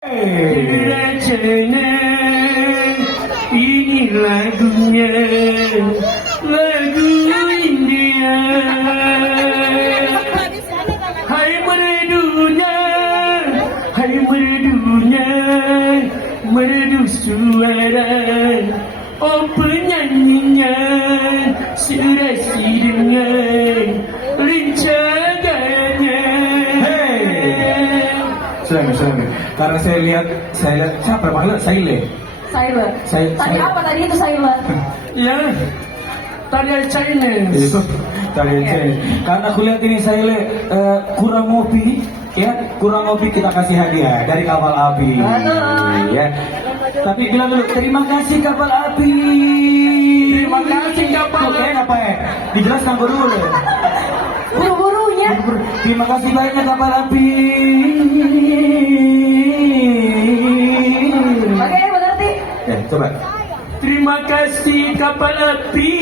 Racana ini lagunya, lagu India. Hai merdunya, hai merdunya, merdu suara. Oh penyanyinya serasi dengan rincangannya. Silahkan. Karena saya lihat siapa panggil Saile. Tadi apa tadi itu Sailor? Ya, tarian Chinese. Tarian Chinese. Karena aku lihat ini Saile kurang ngopi, ya kurang ngopi kita kasih hadiah dari kapal api. Ya. Tapi bilang dulu terima kasih kapal api. Terima kasih kapal api. Apa ya? Dijelaskan dulu. Buru-burunya. Terima kasih banyak kapal api. Oke, berarti. Coba. Terima kasih kapal api.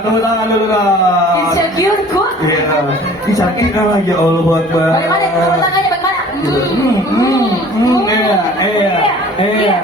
Tepuk tangan dulu dong. Insecure kok. Iya, disakit lagi Allah buat Bagaimana tepuk tangannya bagaimana? Iya.